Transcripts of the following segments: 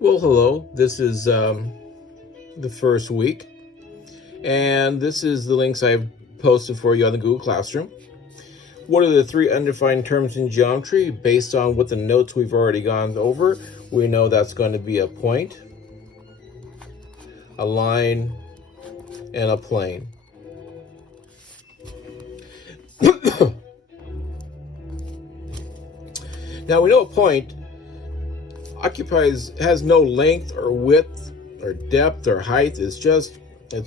Well, hello. This is the first week, and this is the links I've posted for you on the Google Classroom. What are the three undefined terms in geometry? Based on what the notes we've already gone over, we know that's going to be a point, a line, and a plane. Now we know a point has no length or width or depth or height. That's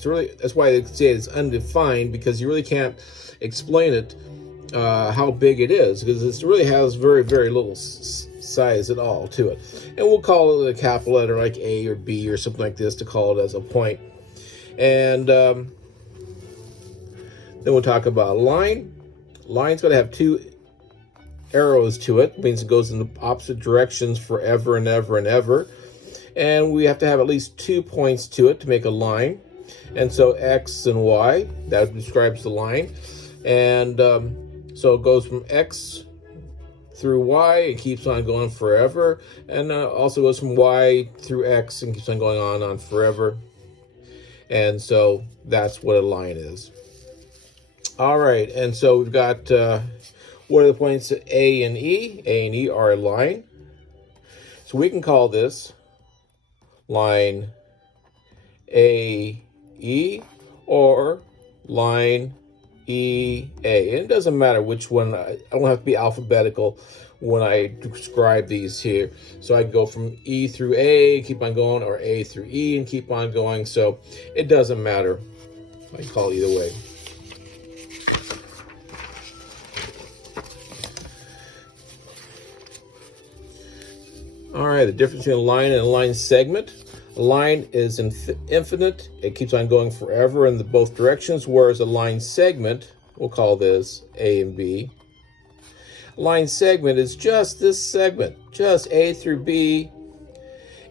why they say it's undefined, because you really can't explain it how big it is, because it really has very, very little size at all to it. And we'll call it a capital letter like A or B or something like this to call it as a point. And then we'll talk about a line. Line's going to have two arrows to it. It means it goes in the opposite directions forever and ever and ever. And we have to have at least 2 points to it to make a line. And so X and Y, that describes the line. And so it goes from X through Y and keeps on going forever. And also goes from Y through X and keeps on going on forever. And so that's what a line is. All right, and so we've got, what are the points A and E? A and E are a line. So we can call this line AE or line EA. And it doesn't matter which one. I don't have to be alphabetical when I describe these here. So I can go from E through A, keep on going, or A through E and keep on going. So it doesn't matter. I can call it either way. All right, the difference between a line and a line segment. A line is infinite. It keeps on going forever in both directions, whereas a line segment, we'll call this A and B. A line segment is just this segment, just A through B.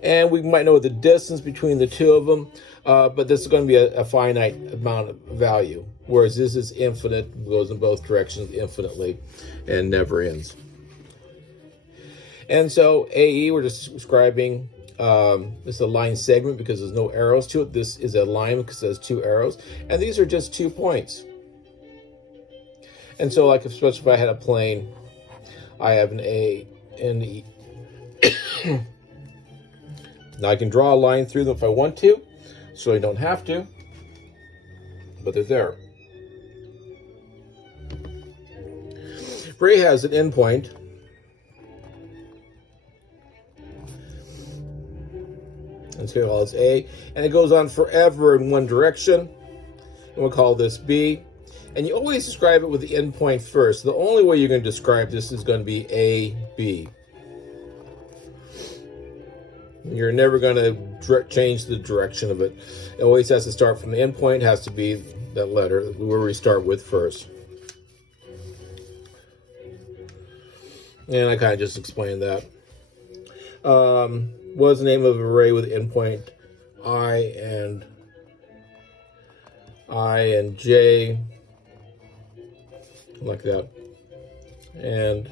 And we might know the distance between the two of them, but this is going to be a finite amount of value, whereas this is infinite, goes in both directions infinitely and never ends. And so AE, we're just describing, this is a line segment because there's no arrows to it. This is a line because it has two arrows. And these are just 2 points. And so, like, especially if I had a plane, I have an A and E. Now I can draw a line through them if I want to, so I don't have to, but they're there. Ray has an endpoint. And so we'll call this A, and it goes on forever in one direction, and we'll call this B. And you always describe it with the endpoint first. The only way you're going to describe this is going to be A, B. You're never going to change the direction of it. It always has to start from the endpoint, has to be that letter where we start with first. And I kind of just explained that. What is the name of an array with endpoint I and J, like that, and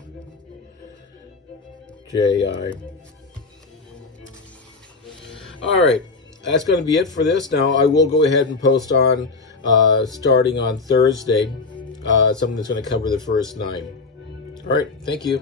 JI. All right, that's going to be it for this. Now I will go ahead and post on, starting on Thursday, something that's going to cover the first 9. All right, thank you.